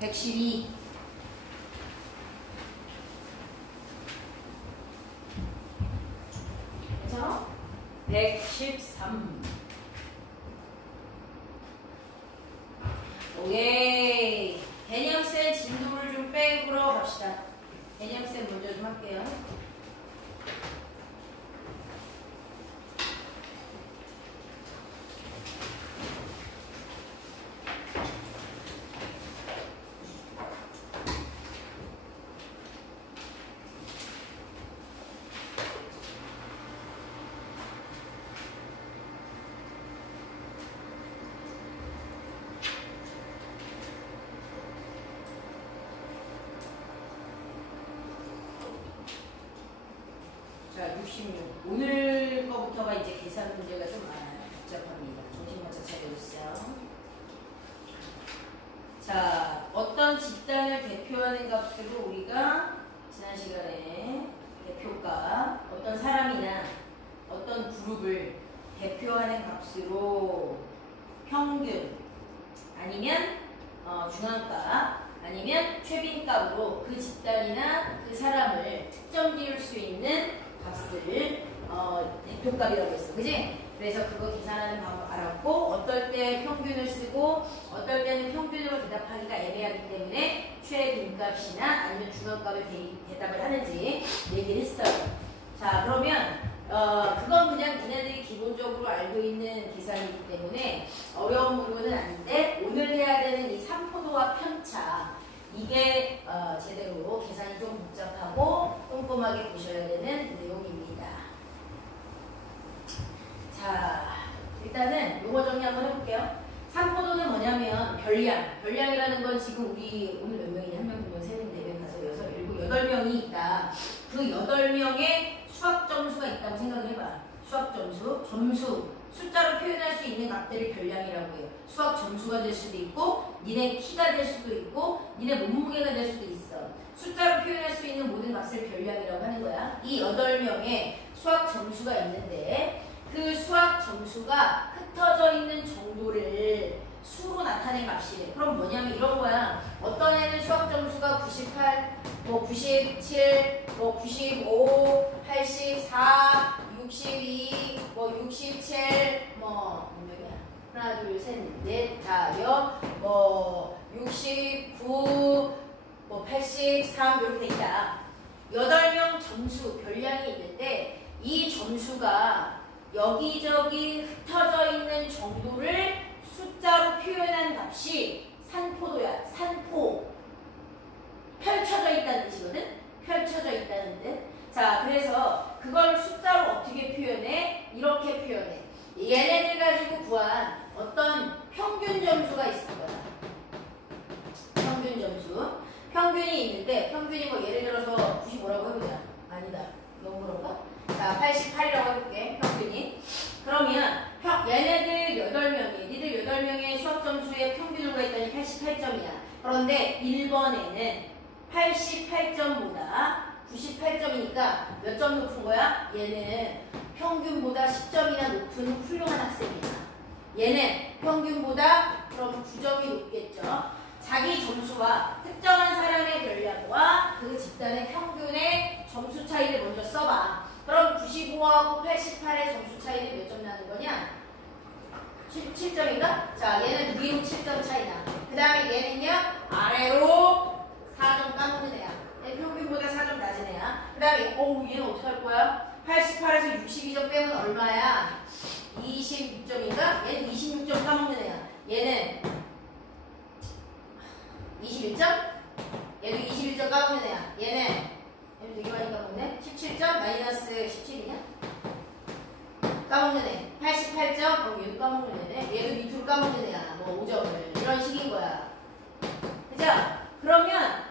112. 그죠? 113. 오케이. 개념쌤 진도를 좀 빼보러 갑시다. 개념쌤 먼저 좀 할게요. 자, 66. 오늘 거부터가 이제 계산 문제가 좀 많아요. 복잡합니다. 정신 바짝 차려주세요. 자, 어떤 집단을 대표하는 값으로 우리가 지난 시간에 대표값, 어떤 사람이나 어떤 그룹을 대표하는 값으로 평균, 아니면 중앙값, 아니면 최빈값으로 그 집단이나 그 사람을 특정 지을 수 있는 값을 대표값이라고 했어. 그지? 그래서 그거 계산하는 방법 알았고, 어떨 때 평균을 쓰고 어떨 때는 평균으로 대답하기가 애매하기 때문에 최빈값이나 아니면 중앙값을 대답을 하는지 얘기를 했어요. 자, 그러면 그건 그냥 니네들이 기본적으로 알고 있는 계산이기 때문에 어려운 부분은 아닌데, 오늘 해야 되는 이 삼포도와 편차, 이게 제대로 계산이 좀 복잡하고 꼼꼼하게 보셔야 되는 내용입니다. 자, 일단은 요거 정리 한번 해볼게요. 삼포도는 뭐냐면 별량이라는 건 지금 우리 오늘 몇 명이냐? 1명, 2명, 3명, 4명, 5, 6, 7, 8명이 있다. 그 8명의 수학 점수가 있다고 생각을 해봐. 수학 점수, 숫자로 표현할 수 있는 값들을 별량이라고 해요. 수학 점수가 될 수도 있고, 니네 키가 될 수도 있고, 니네 몸무게가 될 수도 있어. 숫자로 표현할 수 있는 모든 값을 별량이라고 하는 거야. 이 8명의 수학 점수가 있는데, 그 수학 점수가 흩어져 있는 정도를 수로 나타낸 값이래. 그럼 뭐냐면 이런 거야. 어떤 애는 수학 점수가 98, 97, 95, 84, 62, 67, 몇 명이야? 하나, 둘, 셋, 넷, 다, 여, 69, 83 이렇게 돼 있다. 8명 점수, 별량이 있는데 이 점수가 여기저기 흩어져 있는 정도를 숫자로 표현한 값이 산포도야. 산포. 펼쳐져 있다는 뜻이거든? 펼쳐져 있다는 뜻. 자, 그래서 그걸 숫자로 어떻게 표현해? 이렇게 표현해. 얘네들 가지고 구한 어떤 평균 점수가 있을 거야. 평균 점수. 평균이 있는데, 평균이 뭐 예를 들어서 95라고 해보자. 아니다. 너무 그런가? 자, 88이라고 해볼게. 평균이. 그러면 얘네들 8명이, 니들 8명의 수학 점수의 평균으로 했더니 88점이야. 그런데 1번에는 88점보다 98점이니까 몇 점 높은 거야? 얘는 평균보다 10점이나 높은 훌륭한 학생이야. 얘는 평균보다 그럼 9점이 높겠죠. 자기 점수와 특정한 사람의 별량과 그 집단의 평균의 점수 차이를 먼저 써봐. 그럼 95하고 88의 점수 차이는 몇 점 나는 거냐? 7점인가? 자, 얘는 위로 7점 차이나. 그 다음에 얘는요, 아래로 4점 까먹는 애야. 얘 평균보다 4점 낮은 애야. 그 다음에, 얘는 어떻게 할 거야? 88에서 62점 빼면 얼마야? 26점인가? 얘는 26점 까먹는 애야. 얘는 21점? 얘도 21점 까먹는 애야. 얘는 되게 많이 까먹네? 17점? 마이너스 17이냐? 까먹는 애. 88점? 얘도 까먹는 애네. 얘도 밑으로 까먹는 애야. 5점을. 이런 식인 거야. 그죠? 그러면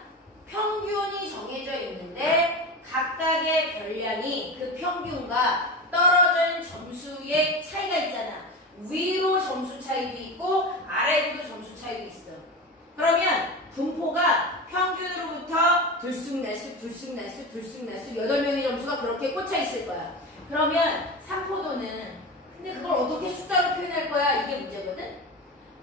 평균이 정해져 있는데 각각의 별량이 그 평균과 떨어진 점수의 차이가 있잖아. 위로 점수 차이도 있고 아래로도 점수 차이도 있어. 그러면 분포가 평균으로부터 들쑥날쑥 8명의 점수가 그렇게 꽂혀 있을 거야. 그러면 삼포도는 근데 그걸 어떻게 숫자로 표현할 거야? 이게 문제거든.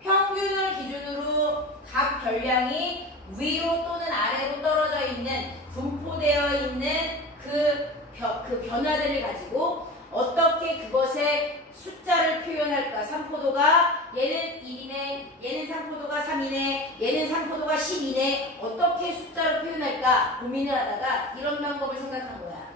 평균을 기준으로 각 별량이 위로 또는 아래로 떨어져 있는 분포되어 있는 그 변화들을 가지고 어떻게 그것의 숫자를 표현할까? 산포도가 얘는 1이네, 얘는 산포도가 3이네, 얘는 산포도가 10이네. 어떻게 숫자로 표현할까? 고민을 하다가 이런 방법을 생각한 거야.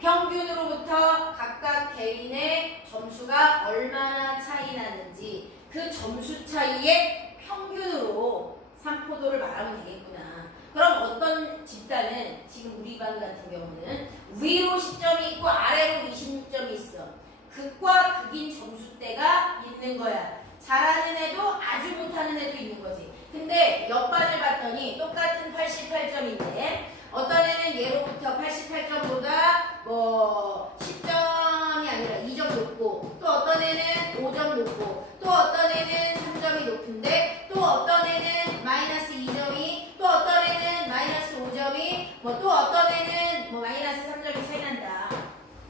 평균으로부터 각각 개인의 점수가 얼마나 차이 나는지 그 점수 차이의 평균으로 산포도를 말하면 되겠구나. 그럼 어떤 집단은 지금 우리 반 같은 경우는 위로 10점이 있고 아래로 26점이 있어. 극과 극인 점수대가 있는 거야. 잘하는 애도 아주 못하는 애도 있는 거지. 근데 옆반을 봤더니 똑같은 88점인데 어떤 애는 예로부터 88점보다 뭐 10점이 아니라 2점 높고 또 어떤 애는 5점 높고 또 어떤 애는 3점이 높은데 또 어떤 애는 마이너스 2점이 또 어떤 애는 마이너스 5점이 뭐 또 어떤 애는 뭐 마이너스 3점이 차이 난다.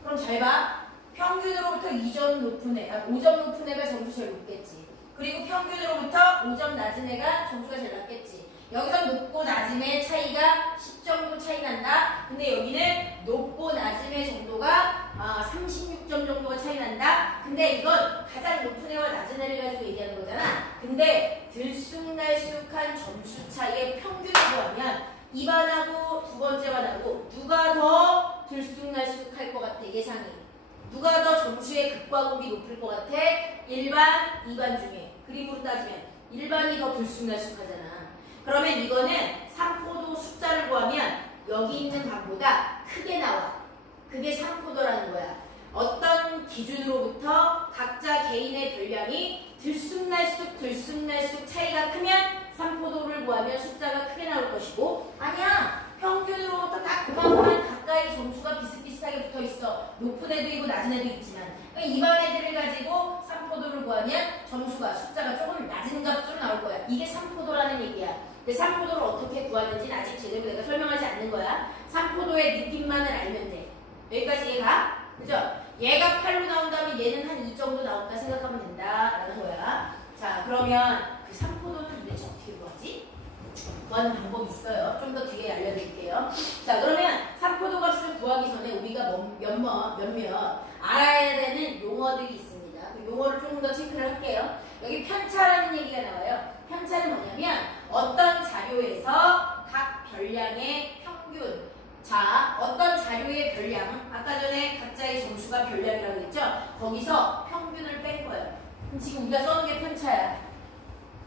그럼 잘 봐. 평균으로부터 2점 높은 애, 5점 높은 애가 점수 제일 높겠지. 그리고 평균으로부터 5점 낮은 애가 점수가 제일 낮겠지. 여기서 높고 낮음의 차이가 10 정도 차이 난다. 근데 여기는 높고 낮음의 정도가 36점 정도가 차이 난다. 근데 이건 가장 높은 애와 낮은 애를 가지고 얘기하는 거잖아. 근데 들쑥날쑥한 점수 차이의 평균을 구하면 2반하고 두 번째 반하고 누가 더 들쑥날쑥할 것 같아? 예상이. 누가 더 점수의 극과 극이 높을 것 같아? 1반, 2반 중에. 그림으로 따지면 1반이 더 들쑥날쑥하잖아. 그러면 이거는 산포도 숫자를 구하면 여기 있는 반보다 크게 나와. 그게 산포도라는 거야. 어떤 기준으로부터 각자 개인의 별량이 들쑥날쑥 차이가 크면 산포도를 구하면 숫자가 크게 나올 것이고, 아니야, 평균으로부터 다 그만큼 가까이 점수가 비슷비슷하게 붙어있어. 높은 애도 있고 낮은 애도 있지만, 그러니까 이반 애들을 가지고 산포도를 구하면 점수가 숫자가 조금 낮은 값으로 나올 거야. 이게 산포도라는 얘기야. 근데 산포도를 어떻게 구하는지는 아직 제대로 내가 설명하지 않는 거야. 산포도의 느낌만을 알면 돼. 여기까지 이해가? 그죠? 얘가 8로 나온다면 얘는 한 2 정도 나온다 생각하면 된다라는 거야. 자, 그러면 그 산포도는 도대체 어떻게 구하지? 구하는 방법이 있어요. 좀 더 뒤에 알려드릴게요. 자, 그러면 산포도 값을 구하기 전에 우리가 몇몇 알아야 되는 용어들이 있습니다. 그 용어를 조금 더 체크를 할게요. 여기 편차라는 얘기가 나와요. 편차는 뭐냐면 어떤 자료에서 각 별량의 평균, 자, 어떤 자료의 별량, 아까 전에 각자의 점수가 별량이라고 했죠? 거기서 평균을 뺀 거예요. 그럼 지금 우리가 써놓은 게 편차야.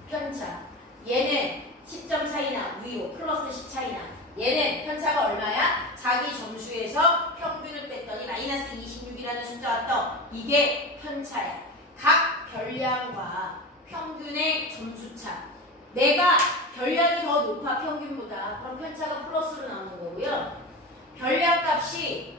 편차. 얘는 10점 차이나 위로 플러스 10 차이나. 얘는 편차가 얼마야? 자기 점수에서 평균을 뺐더니 마이너스 26이라는 숫자가 떠. 이게 편차야. 각 별량과 평균의 점수차. 내가 별량이 더 높아 평균보다. 그럼 편차가 플러스로 나오는 거고요. 별량 값이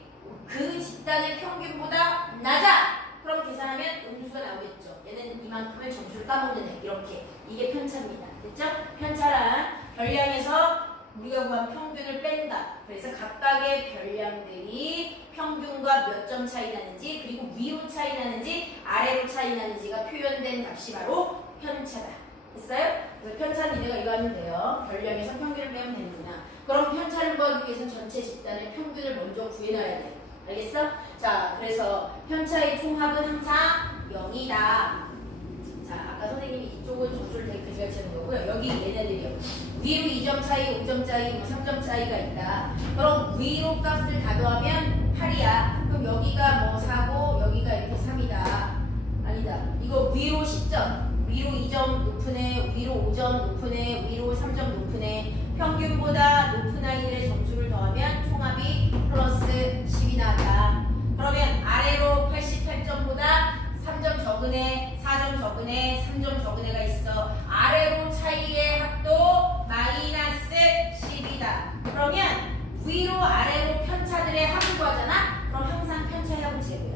그 집단의 평균보다 낮아. 그럼 계산하면 음수가 나오겠죠. 얘는 이만큼의 점수를 까먹는 애. 이렇게. 이게 편차입니다. 됐죠? 편차란 별량에서 우리가 구한 평균을 뺀다. 그래서 각각의 별량들이 평균과 몇 점 차이 나는지, 그리고 위로 차이 나는지 아래로 차이 나는지가 표현된 값이 바로 편차다. 됐어요? 그래서 편차는 니네가 이거 하면 돼요. 별량에서 평균을 빼면 되는구나. 그럼 편차를 구하기 위해서는 전체 집단의 평균을 먼저 구해놔야 돼. 알겠어? 자, 그래서 편차의 총합은 항상 0이다. 자, 아까 선생님이 이쪽은 점수를 되게 그지같이 하는 거고요. 여기 얘네들이요. 위로 2점 차이, 5점 차이, 뭐 3점 차이가 있다. 그럼 위로 값을 다 더하면 8이야. 그럼 여기가 뭐 4고 여기가 이렇게 3이다. 아니다. 이거 위로 10점. 위로 2점 높은 애, 위로 5점 높은 애, 위로 3점 높은 애. 평균보다 높은 아이들의 점수를 더하면 총합이 플러스 10이 나왔다. 그러면 아래로 88점보다 3점 적은 애, 4점 적은 애, 3점 적은 애가 있어. 아래로 차이의 합도 마이너스 10이다. 그러면 위로 아래로 편차들의 합을 구하잖아? 그럼 항상 편차의 합은 제로야.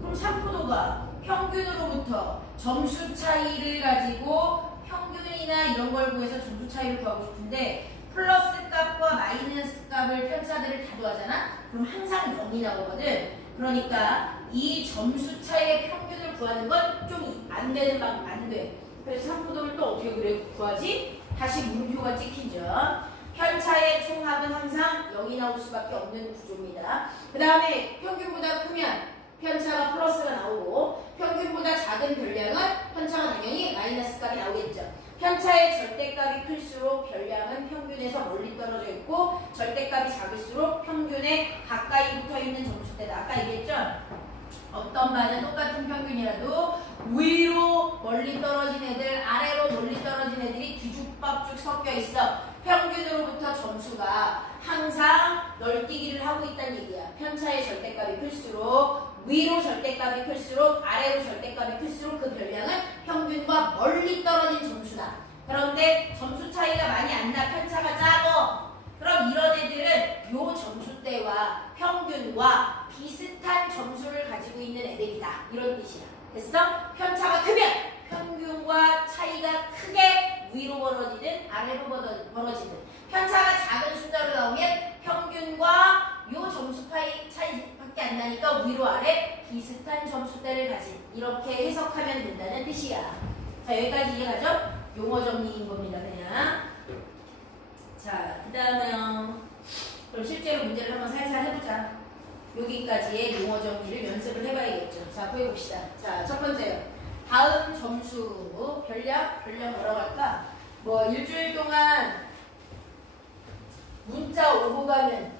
그럼 산포도가 평균으로부터 점수 차이를 가지고 평균이나 이런 걸 구해서 점수 차이를 구하고 싶은데 플러스 값과 마이너스 값을 편차들을 다 더하잖아? 그럼 항상 0이 나오거든. 그러니까 이 점수 차이의 평균을 구하는 건 좀 안 되는 방법, 안 돼. 그래서 삼부동을 또 어떻게 구하지? 다시 물음표가 찍힌 점. 편차의 총합은 항상 0이 나올 수밖에 없는 구조입니다. 그 다음에 평균보다 크면 편차가 플러스가 나오고 평균보다 작은 별량은 편차가 당연히 마이너스 값이 나오겠죠. 편차의 절대값이 클수록 별량은 평균에서 멀리 떨어져 있고 절대값이 작을수록 평균에 가까이 붙어 있는 점수대다. 아까 얘기했죠? 어떤 반은 똑같은 평균이라도 위로 멀리 떨어진 애들, 아래로 멀리 떨어진 애들이 뒤죽박죽 섞여 있어. 평균으로부터 점수가 항상 널뛰기를 하고 있다는 얘기야. 편차의 절대값이 클수록 위로 절대값이 클수록 아래로 절대값이 클수록 그 별량은 평균과 멀리 떨어진 점수다. 그런데 점수 차이가 많이 안 나. 편차가 작어. 그럼 이런 애들은 요 점수대와 평균과 비슷한 점수를 가지고 있는 애들이다. 이런 뜻이야. 됐어? 편차가 크면 평균과 차이가 크게 위로 벌어지든 아래로 벌어지든 편차가 작은 숫자로 나오면 평균과 요 점수 차이밖에 안 나니까 위로 아래 비슷한 점수대를 가진 이렇게 해석하면 된다는 뜻이야. 자, 여기까지 이해가죠? 용어 정리인 겁니다. 그냥. 자, 그 다음에요. 그럼 실제로 문제를 한번 살살 해보자. 여기까지의 용어 정리를 연습을 해봐야겠죠. 자, 구해봅시다. 자, 첫 번째요. 다음 점수 별량 뭐라고 할까? 뭐 일주일 동안 문자 오고 가는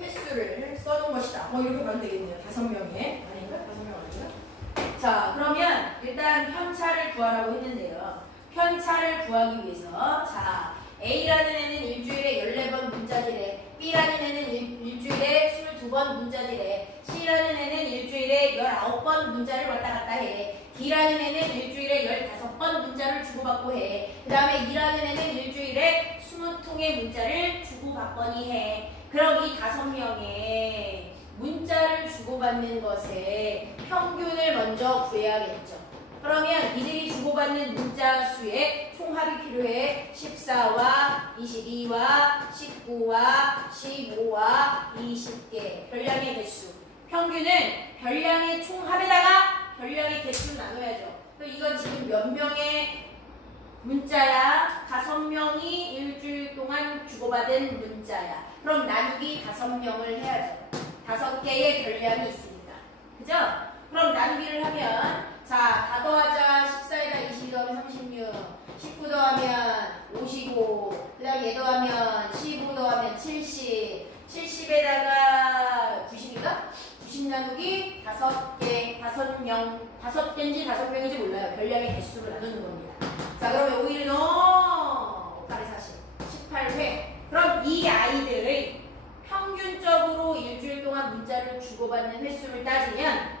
횟수를 써놓은 것이다. 뭐 이렇게 가면 되겠네요. 5명에 아닌가? 5명 아닌가? 자, 그러면 일단 편차를 구하라고 했는데요. 편차를 구하기 위해서 자, A라는 애는 일주일에 14번 문자지래. B라는 애는 일주일에 22번 문자지래. C라는 애는 일주일에 19번 문자를 왔다 갔다 해. D라는 애는 일주일에 15번 문자를 주고받고 해. 그 다음에 E라는 애는 일주일에 20통의 문자를 주고받거니 해. 그럼 이 5명의 문자를 주고받는 것의 평균을 먼저 구해야겠죠. 그러면 이들이 주고받는 문자 수의 총합이 필요해. 14와 22와 19와 15와 20개 별량의 개수. 평균은 별량의 총합에다가 별량의 개수를 나눠야죠. 그럼 이건 지금 몇 명의 문자야? 5명이 일주일 동안 주고받은 문자야. 그럼 나누기 5명을 해야죠. 5개의 별량이 있습니다. 그죠? 그럼 나누기를 하면 자, 다 더하자. 14에다 22 더하면 36, 19 더하면 55, 그 다음 얘 더하면 15 더하면 70, 70에다가 90인가? 90 나누기 5개, 5명, 5개인지 5명인지 몰라요. 별량의 개수를 나누는 겁니다. 자, 그러면 5일은 5, 8에 40, 18회. 그럼 이 아이들의 평균적으로 일주일 동안 문자를 주고받는 횟수를 따지면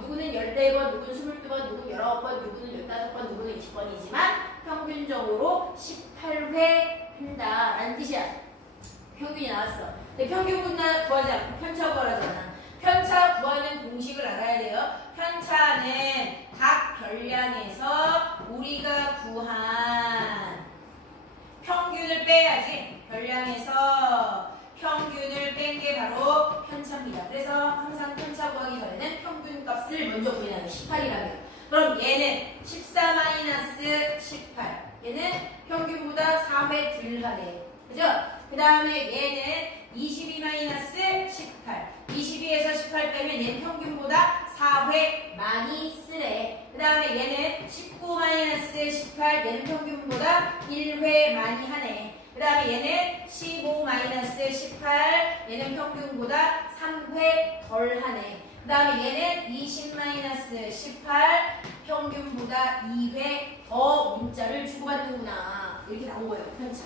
누구는 14번, 누구는 22번, 누구는 19번, 누구는 15번, 누구는 20번이지만 평균적으로 18회 한다라는 뜻이야. 평균이 나왔어. 근데 평균 구하지 않고 편차 구하라잖아. 편차 구하는 공식을 알아야 돼요. 편차는 각 별량에서 우리가 구한 평균을 빼야지. 별량에서 평균을 뺀 게 바로 편차입니다. 그래서 항상 편차 구하기 전에는 평균 값을 먼저 구해놔요. 18이라면. 그럼 얘는 14-18. 얘는 평균보다 4회 덜 하네. 그죠? 그 다음에 얘는 22-18. 22에서 18 빼면 얘는 평균보다 4회 많이 쓰래. 그 다음에 얘는 19-18. 얘는 평균보다 1회 많이 하네. 그 다음에 얘는 15-18. 얘는 평균보다 3회 덜 하네. 그 다음에 얘는 20-18. 평균보다 2회 더 문자를 주고받는구나. 이렇게 나온 거예요. 편차.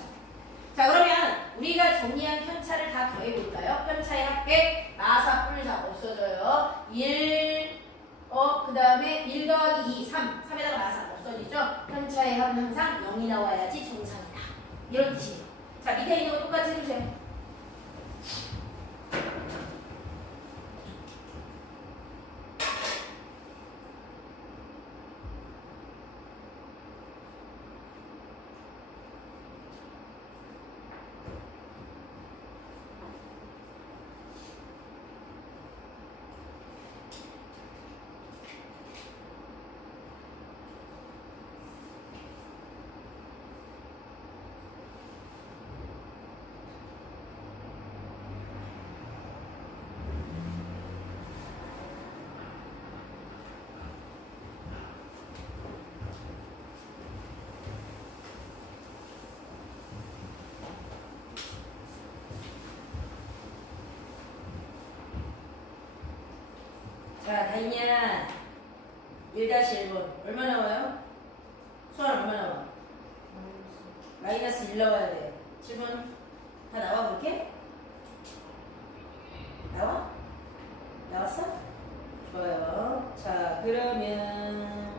자, 그러면 우리가 정리한 편차를 다 더해볼까요? 편차의 합계 마사 뿔사 없어져요. 1, 그 다음에 1 더하기 2, 3. 3에다가 마사 없어지죠? 편차의 합은 항상 0이 나와야지 정상이다. 이런 뜻이에요. 자, 밑에 있는 거 똑같이 해주세요. 자, 다 있냐? 1-1번. 얼마 나와요? 수학 얼마 나와? 마이너스 1 나와야 돼. 7번. 다 나와, 그렇게? 나와? 나왔어? 좋아요. 자, 그러면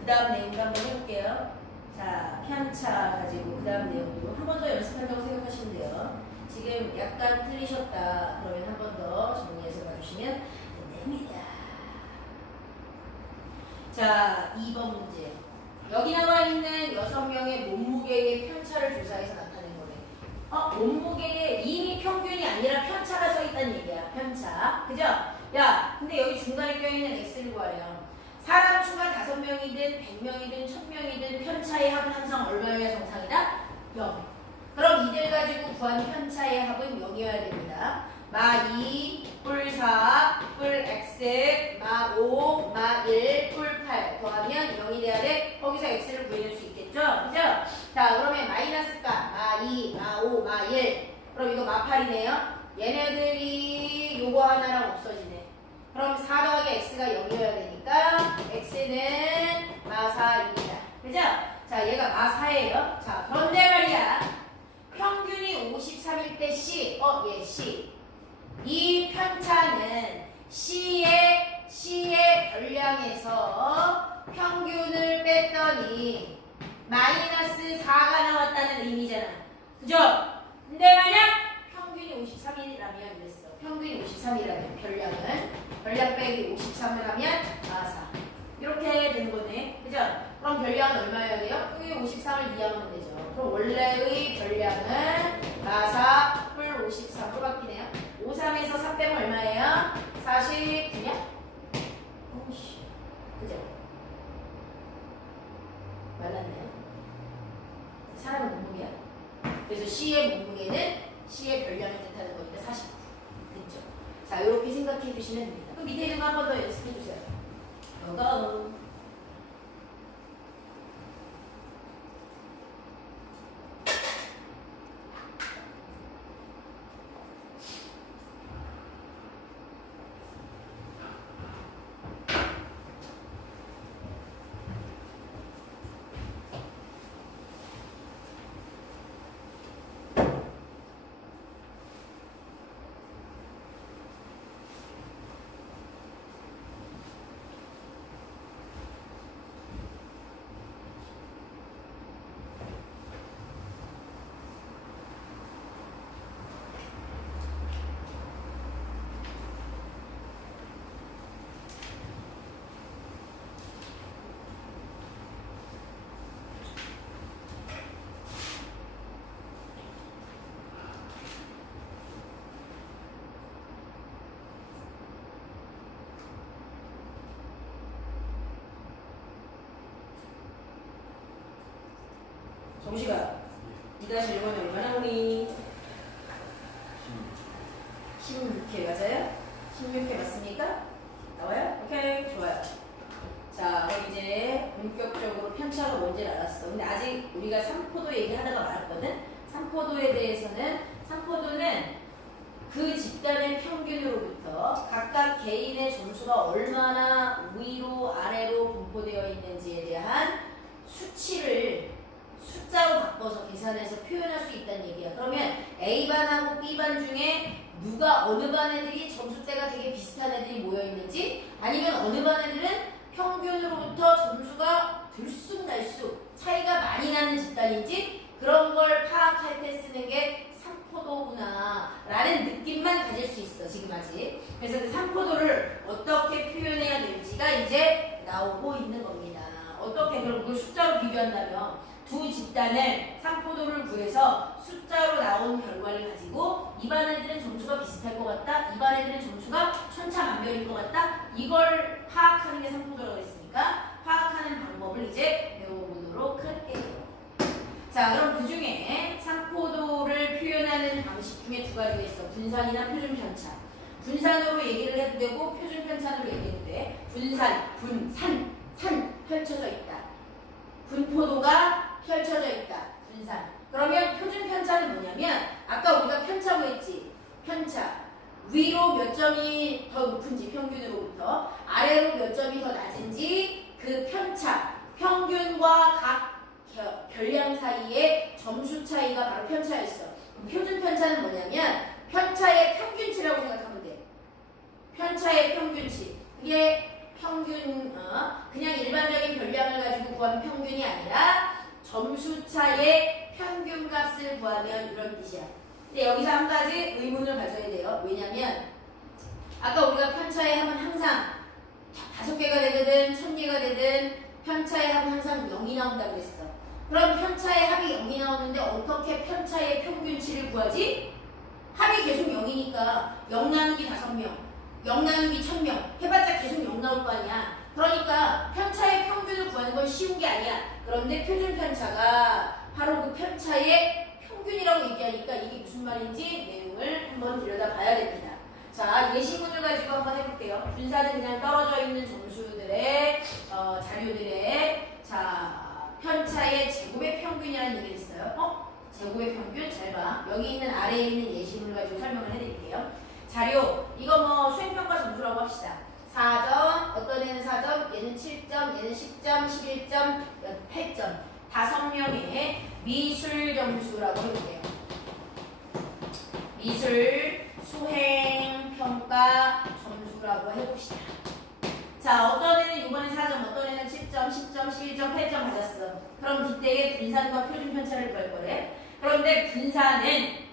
그 다음 내용도 한번 해볼게요. 자, 편차 가지고 그 다음 내용도 한 번 더 연습한다고 생각하시면 돼요. 지금 약간 틀리셨다. 그러면 한 번 더 정리해서 봐주시면 됩니다. 자, 2번 문제. 여기 나와 있는 6명의 몸무게의 편차를 조사해서 나타낸 거네. 몸무게에 이미 평균이 아니라 편차가 써있다는 얘기야. 편차. 그죠? 야, 근데 여기 중간에 껴있는 x를 구하래요. 사람 수가 5명이든 100명이든 1000명이든 편차의 합은 항상 얼마여야 정상이다? 0. 그럼 이들 가지고 구한 편차의 합은 0이어야 됩니다. 마 2, 뿔 4, 뿔 x, 마 5, 마 1, 뿔 8 더하면 0이 돼야 돼. 거기서 x를 구해낼 수 있겠죠? 그죠? 자, 그러면 마이너스 값, 마 2, 마 5, 마 1. 그럼 이거 마 8이네요. 얘네들이 요거 하나랑 없어지네. 그럼 4 더하기 x가 0이어야 되니까 x는 마 4입니다. 그죠? 자, 얘가 마 4예요. 자, 그런데 말이야. 평균이 53일 때 C, 얘 C. 이 편차는 C의 별량에서 평균을 뺐더니 마이너스 4가 나왔다는 의미잖아. 그죠? 근데 만약 평균이 53이라면 그랬어. 평균이 53이라면 별량 빼기 53을 하면 마 4. 이렇게 되는 거네. 그죠? 그럼 별량은 얼마여야 돼요? 여기 53을 이해하면 되죠. 그럼 원래의 별량은 마 4, 뿔 53으로 바뀌네요. 53에서 4 빼면 얼마예요? 49냐? 오씨. 그죠? 말랐네요. 사람의 몸무게야. 그래서 C의 몸무게는 C의 별량을 뜻하는 거니까 49. 그죠? 자, 이렇게 생각해 주시면 됩니다. 그럼 밑에 있는 거 한 번 더 연습해 주세요. 고고. 정식아, 2-1번에 얼마나 오니? 16회 맞아요? 16회 맞습니까? 나와요? 오케이, 좋아요. 자, 그럼 이제 본격적으로 편차가 뭔지를 알았어. 근데 아직 우리가 3포도 얘기하다가 말았거든? 3포도에 대해서는 3포도는 그 집단의 평균으로부터 각각 개인의 점수가 얼마나 위로 아래로 분포되어 있는지에 대한 수치를 숫자로 바꿔서 계산해서 표현할 수 있다는 얘기야. 그러면 A반하고 B반 중에 누가 어느 반 애들이 점수대가 되게 비슷한 애들이 모여있는지, 아니면 어느 반 애들은 평균으로부터 점수가 들쑥날쑥 차이가 많이 나는 집단인지, 그런 걸 파악할 때 쓰는 게 3포도구나 라는 느낌만 가질 수 있어, 지금 아직. 그래서 그 3포도를 어떻게 표현해야 될지가 이제 나오고 있는 겁니다. 어떻게, 그럼 그걸 숫자로 비교한다면 두 집단을 3포도를 구해서 숫자로 나온 결과를 가지고 이 반 애들은 점수가 비슷할 것 같다, 이 반 애들은 점수가 천차만별일 것 같다, 이걸 파악하는 게 3포도라고 했으니까 파악하는 방법을 이제 배워보도록 할게요. 자, 그럼 그 중에 3포도를 표현하는 방식 중에 두 가지가 있어. 분산이나 표준편차. 분산으로 얘기를 해도 되고 표준편차로 얘기해도 돼. 산 펼쳐져 있다. 분포도가 펼쳐져 있다. 분산. 그러면 표준편차는 뭐냐면 아까 우리가 편차고 했지. 편차. 위로 몇 점이 더 높은지 평균으로부터 아래로 몇 점이 더 낮은지 그 편차, 평균과 각 별량 사이의 점수 차이가 바로 편차였어. 표준 편차는 뭐냐면 편차의 평균치라고 생각하면 돼. 편차의 평균치. 이게 평균, 그냥 일반적인 별량을 가지고 구하는 평균이 아니라 점수 차의 평균값을 구하면 이런 뜻이야. 근데 여기서 한 가지 의문을 가져야 돼요. 왜냐면 아까 우리가 편차의 합은 항상 5개가 되든 1000개가 되든 편차의 합은 항상 0이 나온다고 그랬어. 그럼 편차의 합이 0이 나오는데 어떻게 편차의 평균치를 구하지? 합이 계속 0이니까 0 나누기 5명, 0 나누기 1000명 해봤자 계속 0 나올 거 아니야. 그러니까 편차의 평균을 구하는 건 쉬운 게 아니야. 그런데 표준 편차가 바로 그 편차의 평균이라고 얘기하니까 이게 무슨 말인지 내용을 한번 들여다봐야 됩니다. 자, 예시문을 가지고 한번 해볼게요. 분사는 그냥 떨어져 있는 점수들의 자료들의 편차의 제곱의 평균이라는 얘기를 했어요. 제곱의 평균 잘 봐. 여기 있는 아래에 있는 예시문을 가지고 설명을 해드릴게요. 자료 이거 뭐 수행평가 점수라고 합시다. 4점, 어떤 애는 4점, 얘는 7점, 얘는 10점, 11점, 8점. 5명의 미술 점수라고 해볼게요. 미술 수행평가 점수라고 해봅시다. 자, 어떤 애는 이번에 4점, 어떤 애는 10점, 10점, 11점, 8점 받았어. 그럼 이때의 분산과 표준 편차를 구할 거래. 그런데 분산은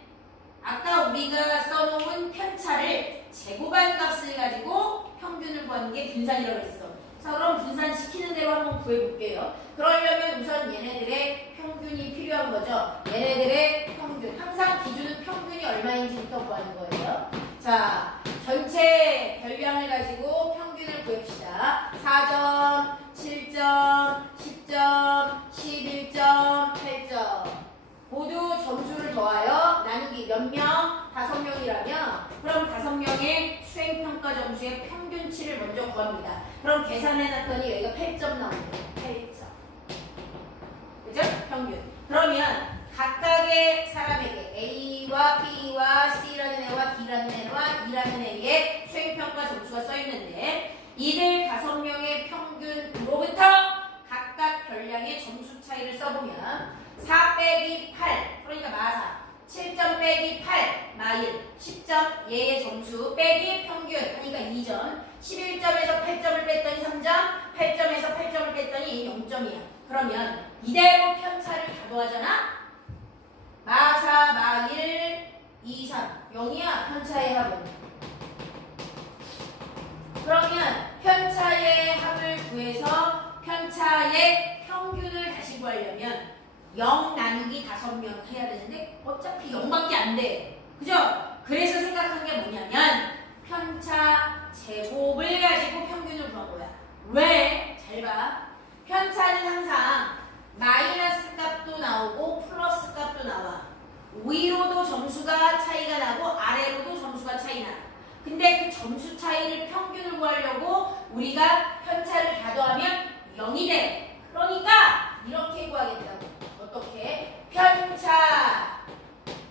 아까 우리가 써놓은 편차를 제곱한 값을 가지고 평균을 구하는 게 분산이라고 했어. 자, 그럼 분산시키는 대로 한번 구해볼게요. 그러려면 우선 얘네들의 평균이 필요한 거죠. 얘네들의 평균. 항상 기준은 평균이 얼마인지부터 구하는 거예요. 자, 전체 별량을 가지고 평균을 구합시다. 4점, 7점, 10점, 11점, 8점. 모두 점수를 더하여 나누기 몇 명? 5명이라면 그럼 5명의 수행평가 점수의 평균치를 먼저 구합니다. 그럼 계산해놨더니 여기가 8점 나옵니다. 8점. 그죠? 평균. 그러면 각각의 사람에게 A와 B와 C라는 애와 D라는 애와 E라는 애의 수행평가 점수가 써있는데 이들 5명의 평균으로부터 각각 별량의 점수 차이를 써보면 4 빼기 8 그러니까 마사 7점 빼기 8 마일 10점 얘의 점수 빼기 평균 하니까 2점 11점에서 8점을 뺐더니 3점 8점에서 8점을 뺐더니 0점이야. 그러면 이대로 편차를 가도하잖아. 마사 마일 2, 3 0이야 편차의 합은. 그러면 편차의 합을 구해서 편차의 평균을 다시 구하려면 0 나누기 5명 해야 되는데 어차피 0밖에 안 돼. 그죠? 그래서 생각한 게 뭐냐면 편차 제곱을 가지고 평균을 구한 거야. 왜? 잘 봐. 편차는 항상 마이너스 값도 나오고 플러스 값도 나와. 위로도 점수가 차이가 나고 아래로도 점수가 차이 나. 근데 그 점수 차이를 평균을 구하려고 우리가 편차를 가도하면 0이 돼. 그러니까 이렇게 구하겠다고. 어떻게? 편차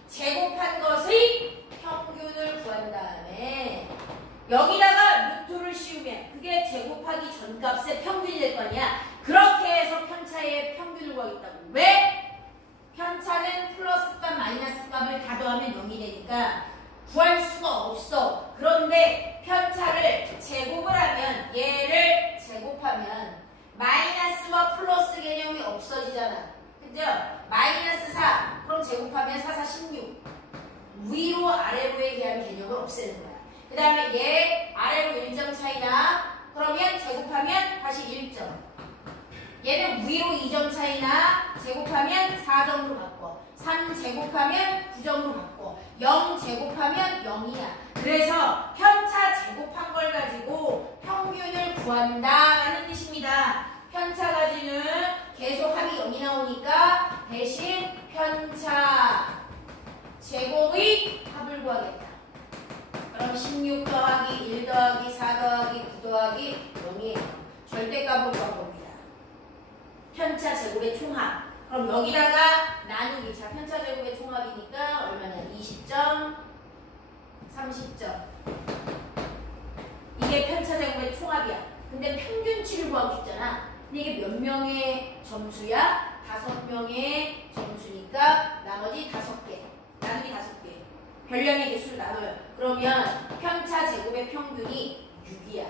제곱한 것의 평균을 구한 다음에 여기다가 루트를 씌우면 그게 제곱하기 전 값의 평균이 될 거 아니야. 그렇게 해서 편차의 평균을 구하겠다고. 왜? 편차는 플러스 값 마이너스 값을 가도하면 0이 되니까 구할 수가 없어. 그런데 편차를 제곱을 하면 얘를 제곱하면 마이너스와 플러스 개념이 없어지잖아. 그죠? 마이너스 4 그럼 제곱하면 4, 4, 16 위로 아래로에 대한 개념을 없애는 거야. 그 다음에 얘 아래로 1점 차이나 그러면 제곱하면 다시 1점. 얘는 위로 2점 차이나 제곱하면 4점으로 바꿔. 3 제곱하면 9점으로 바꿔. 0 제곱하면 0이야. 그래서 편차 제곱한 걸 가지고 평균을 구한다라는 뜻입니다. 편차 가지는 계속 합이 0이 나오니까 대신 편차 제곱의 합을 구하겠다. 그럼 16 더하기 1 더하기 4 더하기 9 더하기 0이에요. 절대값을 구해봅니다. 편차 제곱의 총합. 그럼 여기다가 나누기. 자, 편차 제곱의 총합이니까 얼마나? 20점 30점. 이게 편차 제곱의 총합이야. 근데 평균치를 구하고 싶잖아. 근데 이게 몇 명의 점수야? 5명의 점수니까 나머지 5개. 나누기 5개. 별량의 개수를 나눠요. 그러면 편차 제곱의 평균이 6이야.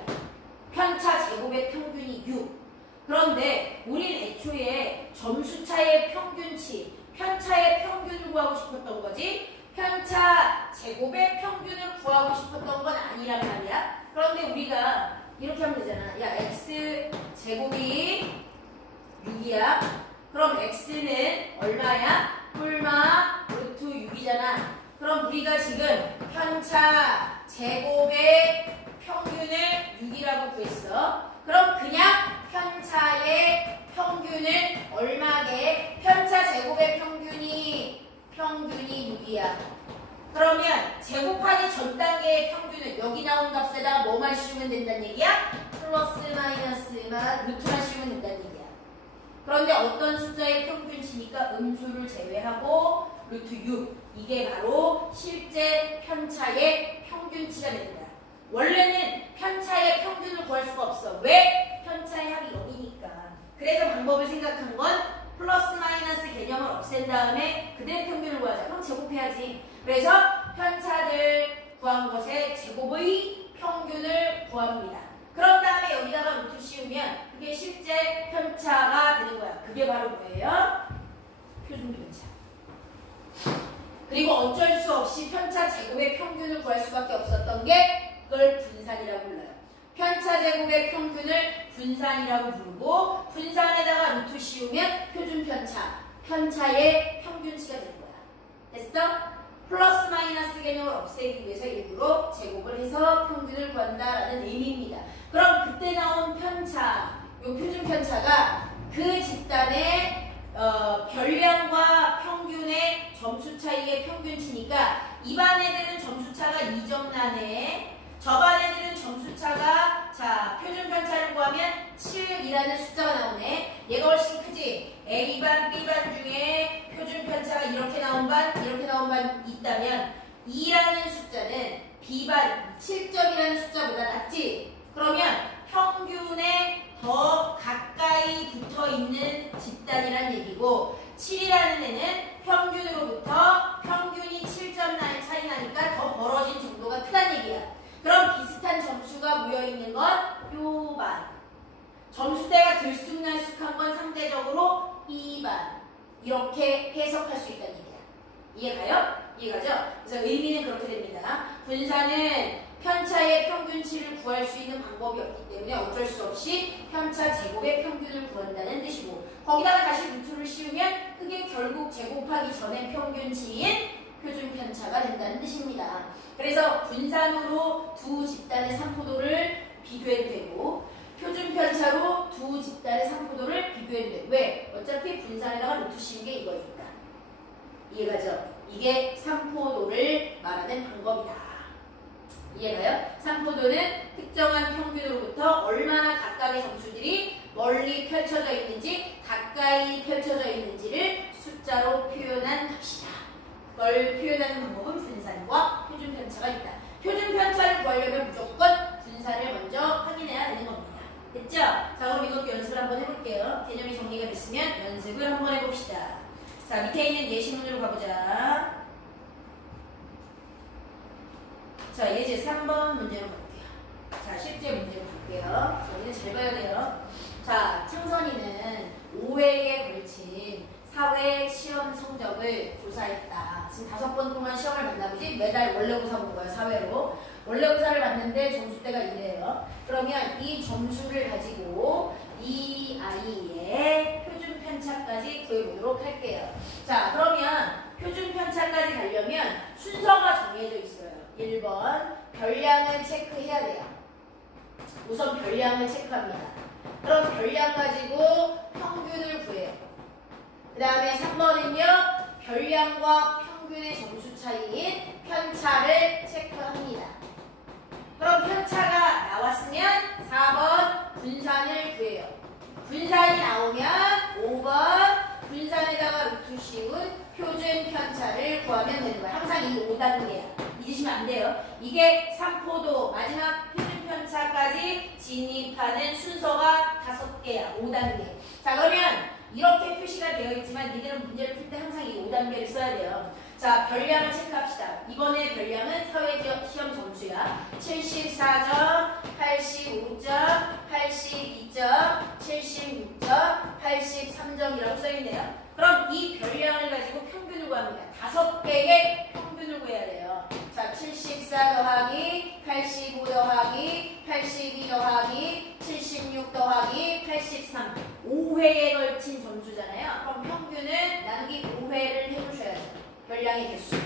편차 제곱의 평균이 6. 그런데 우린 애초에 점수차의 평균치, 편차의 평균을 구하고 싶었던 거지 편차 제곱의 평균을 구하고 싶었던 건 아니란 말이야. 그런데 우리가 이렇게 하면 되잖아. 야, x 제곱이 6이야. 그럼 x는 얼마야? 뿔마 루트 6이잖아. 그럼 우리가 지금 편차 제곱의 평균을 6이라고 구했어. 그럼 그냥 편차의 평균을 얼마게? 편차 제곱의 평균이 6이야. 그러면 제곱하기 전 단계의 평균은 여기 나온 값에다 뭐만 씌우면 된다는 얘기야? 플러스 마이너스만 루트만 씌우면 된다는 얘기야. 그런데 어떤 숫자의 평균치니까 음수를 제외하고 루트 6. 이게 바로 실제 편차의 평균치가 된다. 원래는 편차의 평균을 구할 수가 없어. 왜? 편차의 합이 0이니까. 그래서 방법을 생각한 건 플러스 마이너스 개념을 없앤 다음에 그대로 평균을 구하자. 그럼 제곱해야지. 그래서 편차들 구한 것의 제곱의 평균을 구합니다. 그런 다음에 여기다가 루트 씌우면 그게 실제 편차가 되는 거야. 그게 바로 뭐예요? 표준편차. 그리고 어쩔 수 없이 편차 제곱의 평균을 구할 수밖에 없었던 게 그걸 분산이라고 불러요. 편차 제곱의 평균을 분산이라고 부르고 분산에다가 루트 씌우면 표준편차, 편차의 평균치가 되는 거야. 됐어? 플러스 마이너스 개념을 없애기 위해서 일부러 제곱을 해서 평균을 구한다라는 의미입니다. 그럼 그때 나온 편차, 요 표준편차가 그 집단의 별량과 평균의 점수 차이의 평균치니까 이 반 애들은 점수 차가 2점 나네. 저 반 애들은 점수 차가 자 표준편차를 구하면 7이라는 숫자가 나오네. 얘가 훨씬 크지. A반, B반 중에 표준편차가 이렇게 나온 반, 이렇게 나온 반 있다면 2라는 숫자는 B반 7점이라는 숫자보다 낮지. 그러면 평균에 더 가까이 붙어있는 집단이란 얘기고 7이라는 애는 평균으로부터 평균이 7점 차이 나니까 더 벌어진 정도가 크다는 얘기야. 그럼 비슷한 점수가 모여있는 건 요 반. 점수대가 들쑥날쑥한 건 상대적으로 이 반. 이렇게 해석할 수 있다는 얘기야. 이해가요? 이해가죠? 그래서 의미는 그렇게 됩니다. 분산은 편차의 평균치를 구할 수 있는 방법이 없기 때문에 어쩔 수 없이 편차 제곱의 평균을 구한다는 뜻이고 거기다가 다시 루트를 씌우면 그게 결국 제곱하기 전의 평균치인 표준편차가 된다는 뜻입니다. 그래서 분산으로 두 집단의 산포도를 비교해도 되고 표준편차로 두 집단의 산포도를 비교해도 되고 왜? 어차피 분산에다가 루트 씌운 게 이거니까. 이해가죠? 이게 산포도를 말하는 방법이다. 이해가요? 산포도는 특정한 평균으로부터 얼마나 각각의 점수들이 멀리 펼쳐져 있는지 가까이 펼쳐져 있는지를 숫자로 표현한 값이다. 그걸 표현하는 방법은 분산과 표준편차가 있다. 표준편차를 구하려면 무조건 분산을 먼저 확인해야 되는 겁니다. 됐죠? 자, 그럼 이것도 연습을 한번 해볼게요. 개념이 정리가 됐으면 연습을 한번 해봅시다. 자, 밑에 있는 예시문으로 가보자. 자, 예제 3번 문제로 갈게요. 자, 실제 문제로 갈게요. 자, 여기는 잘 봐야 돼요. 자, 창선이는 5회에 걸친 사회 시험 성적을 조사했다. 지금 5번 동안 시험을 봤나 보지? 매달 원래고사 본 거야, 사회로. 원래고사를 봤는데 점수대가 이래요. 그러면 이 점수를 가지고 이 아이의 표준편차까지 구해보도록 할게요. 자, 그러면 표준편차까지 가려면 순서가 정해져 있어요. 1번, 별량을 체크해야 돼요. 우선 별량을 체크합니다. 그럼 별량 가지고 평균을 구해요. 그 다음에 3번은요. 별량과 평균의 점수 차이인 편차를 체크합니다. 그럼 편차가 나왔으면 4번 분산을 구해요. 분산이 나오면 5번 분산에다가 루트 씌운 표준 편차를 구하면 되는 거야. 항상 이 5단계야. 잊으시면 안 돼요. 돼요. 이게 삼포도 마지막 표준편차까지 진입하는 순서가 5개야. 5단계. 자, 그러면 이렇게 표시가 되어 있지만 니들은 문제를 풀 때 항상 이 5단계를 써야 돼요. 자, 별량을 체크합시다. 이번에 별량은 사회시험 점수야. 74점, 85점, 82점, 76점, 83점이라고 써있네요. 그럼 이 별량을 가지고 평균을 구합니다. 5개의 평균을 구해야 돼요. 자, 74 더하기, 85 더하기, 82 더하기, 76 더하기, 83. 5회에 걸친 점수잖아요. 그럼 평균은 나누기 5회를 해주셔야죠. 별량의 개수.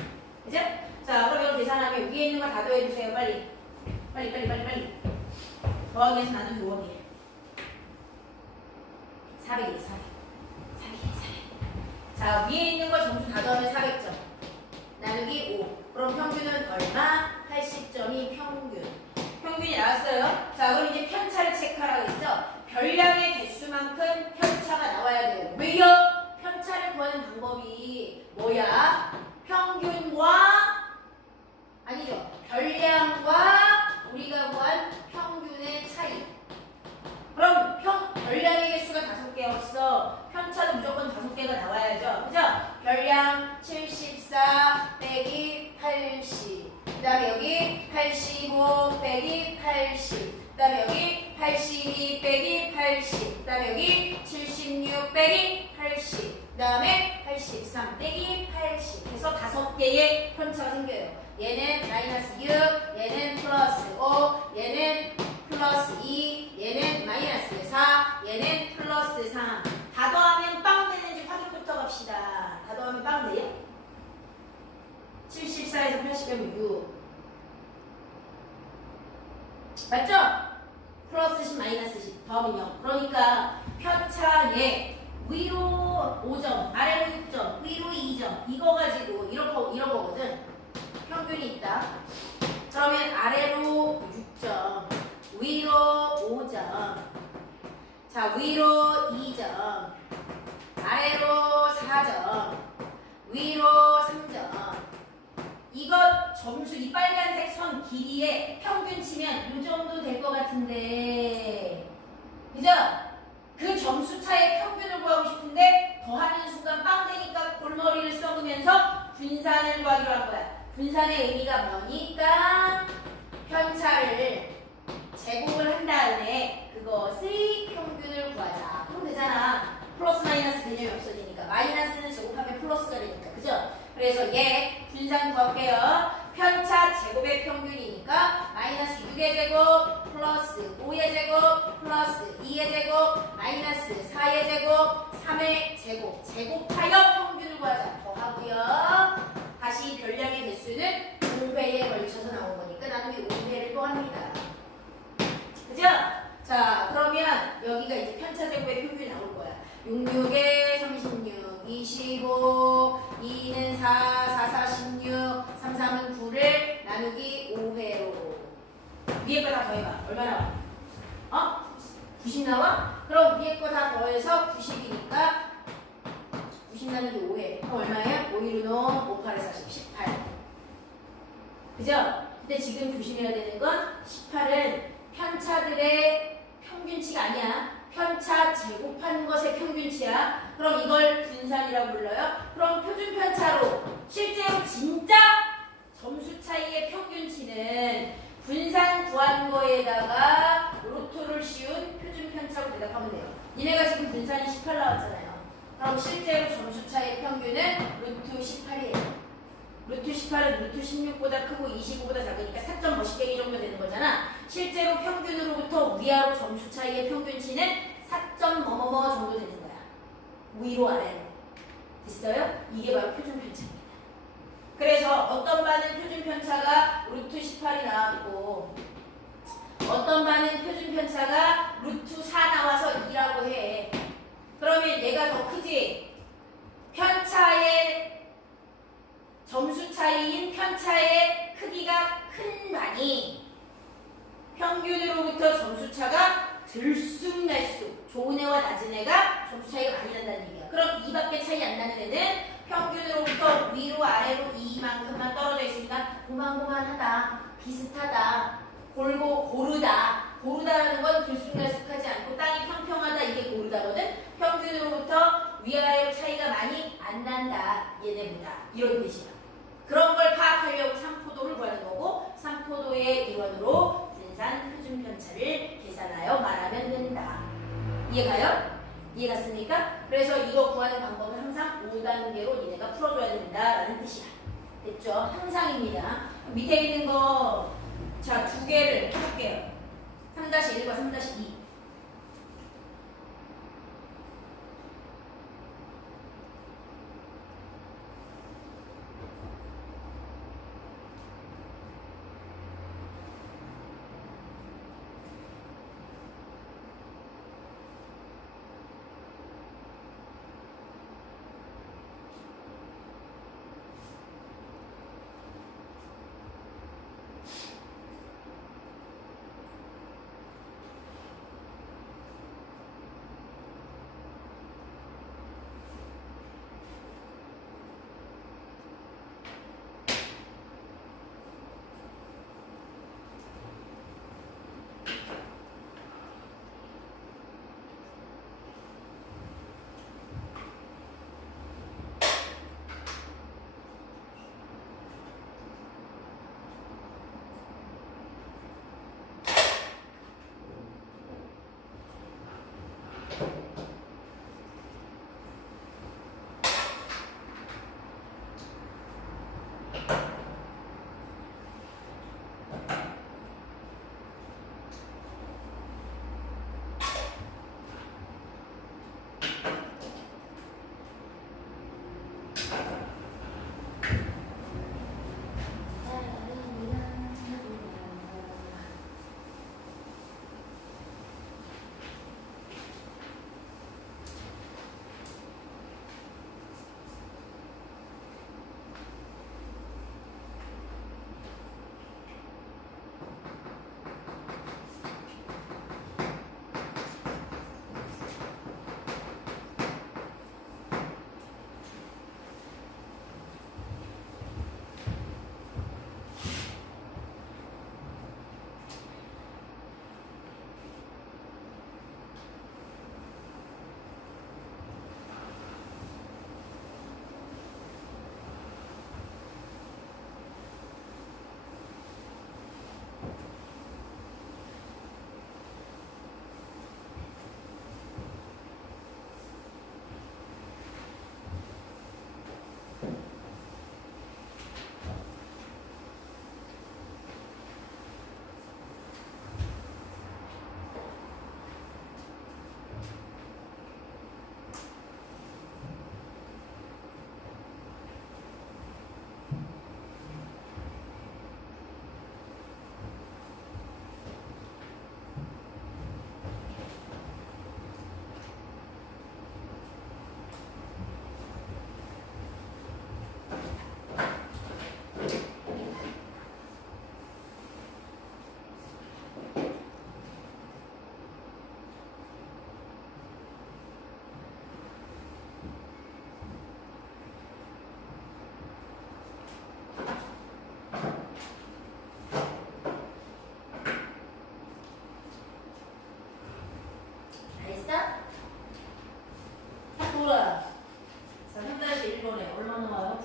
그죠? 자, 그럼 이거 계산하면 위에 있는 거 다 더해주세요. 빨리. 빨리. 더하기에서 나누기 5하기. 400이에요, 400. 자, 위에 있는 거 점수 다 더하면 400점. 나누기 5. 그럼 평균은 얼마? 80점이 평균. 평균이 나왔어요. 자, 그럼 이제 편차를 체크하라고 했죠? 별량의 개수만큼 편차가 나와야 돼요. 왜요? 편차를 구하는 방법이 뭐야? 평균과 아니죠. 별량과 우리가 구한 평균의 차이. 그럼 별량의 개수가 5개였어. 편차도 무조건 5개가 나와야죠. 그죠? 별량 74 빼기 80. 그 다음에 여기 85 빼기 80. 그 다음에 여기 82 빼기 80. 그 다음에 여기 76 빼기 80. 그 다음에 83 빼기 80. 그래서 5개의 편차가 생겨요. 얘는 마이너스 6, 얘는 플러스 5, 얘는 플러스 2, 얘는 마이너스 4, 얘는 플러스 3. 다 더하면 빵 되는지 확인부터 갑시다. 다 더하면 빵 돼요? 74에서 80 빼면 6. 맞죠? 플러스 10, 마이너스 10 더하면 0. 그러니까 편차에 위로 5점, 아래로 6점, 위로 2점 이거 가지고 이런 거거든. 평균이 있다. 그러면 아래로 6점, 위로 5점, 자 위로 2점, 아래로 4점, 위로 3점. 이것 점수 이 빨간색 선 길이에 평균 치면 이 정도 될 것 같은데, 그죠? 그 점수 차의 평균을 구하고 싶은데 더하는 순간 빵 되니까 골머리를 썩으면서 분산을 구하기로 한 거야. 분산의 의미가 뭐니까 편차를 제곱을 한 다음에 그것의 평균을 구하자. 그럼 되잖아. 플러스 마이너스 개념이 없어지니까. 마이너스는 제곱하면 플러스가 되니까. 그죠? 그래서 얘 분산 구할게요. 편차 제곱의 평균이니까 마이너스 6의 제곱 플러스 5의 제곱 플러스 2의 제곱 마이너스 4의 제곱 3의 제곱 제곱하여 평균을 구하자. 더하고요. 다시 별량의 개수는 5회에 걸쳐서 나온 거니까 나누기 5회를 또 합니다. 그죠? 자, 그러면 여기가 이제 편차 제곱의 평균이 나올 거야. 66에 36, 25, 2는 4, 4, 4, 16, 3, 3은 9를 나누기 5회로. 위에 거 다 더해봐. 얼마 나와? 90 나와? 그럼 위에 거 다 더해서 90이니까 90 나누기 5회. 그럼 얼마예요? 5 1로 5, 8에 40, 18. 그죠? 근데 지금 조심해야 되는 건 18은 편차들의 평균치가 아니야. 편차 제곱한 것의 평균치야. 그럼 이걸 분산이라고 불러요. 그럼 표준 편차로 실제로 진짜 점수 차이의 평균치는 분산 구한 거에다가 루트를 씌운 표준 편차로 대답하면 돼요. 니네가 지금 분산이 18 나왔잖아요. 그럼 실제로 점수 차이의 평균은 루트 18이에요. 루트 18은 루트 16보다 크고 25보다 작으니까 4점 멋있게 정도 되는 거잖아. 실제로 평균으로부터 위아로 점수 차이의 평균치는 4점 뭐뭐뭐 정도 되는 거야. 위로 아래로. 됐어요? 이게 바로 표준 편차입니다. 그래서 어떤 반은 표준 편차가 루트 18이 나왔고 어떤 반은 표준 편차가 루트 4 나와서 2라고 해. 그러면 얘가 더 크지? 편차의 점수 차이인 편차의 크기가 큰 반이 평균으로부터 점수 차가 들쑥날쑥 좋은 애와 낮은 애가 점수 차이가 많이 난다는 얘기야. 그럼 이밖에 차이 안 나는 애는 평균으로부터 위로 아래로 이만큼만 떨어져 있습니다. 고만고만하다, 비슷하다, 고르다라는 건 들쑥날쑥하지 않고 땅이 평평하다, 이게 고르다거든. 평균으로부터 위아래로 차이가 많이 안 난다, 얘네보다, 이런 뜻이야. 그런 걸 파악하려고 삼포도를 구하는 거고, 삼포도의 일원으로 분산 표준 편차를 계산하여 말하면 된다. 이해가요? 이해갔습니까? 그래서 이거 구하는 방법은 항상 5단계로 니네가 풀어줘야 된다라는 뜻이야. 됐죠? 항상입니다. 밑에 있는 거, 자, 두 개를 해볼게요. 3-1과 3-2.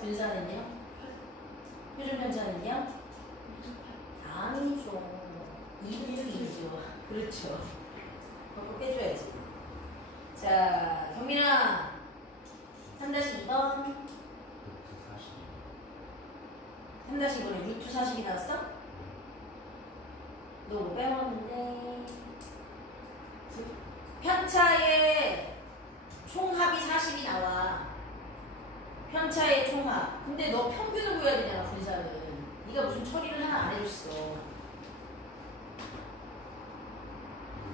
분산은요? 표준 편차는요? 아니죠. 2분의 2죠. 그렇죠. 그거 빼줘야지. 자, 경민아. 3-2번. 3-2번에 루트 40이 나왔어? 너 뭐 빼먹었는데? 편차의 총합이 40이 나와. 편차의 총합. 근데 너 평균을 구해야 되잖아, 분산은. 네가 무슨 처리를 하나 안 해줬어.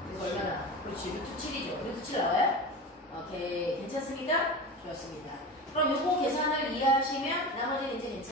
그래서 얼마나? 그렇지, 루트 7이죠. 루트 7 나와요? 오케이, 괜찮습니까? 좋았습니다. 그럼 요거 계산을 이해하시면 나머지는 이제 괜찮아요.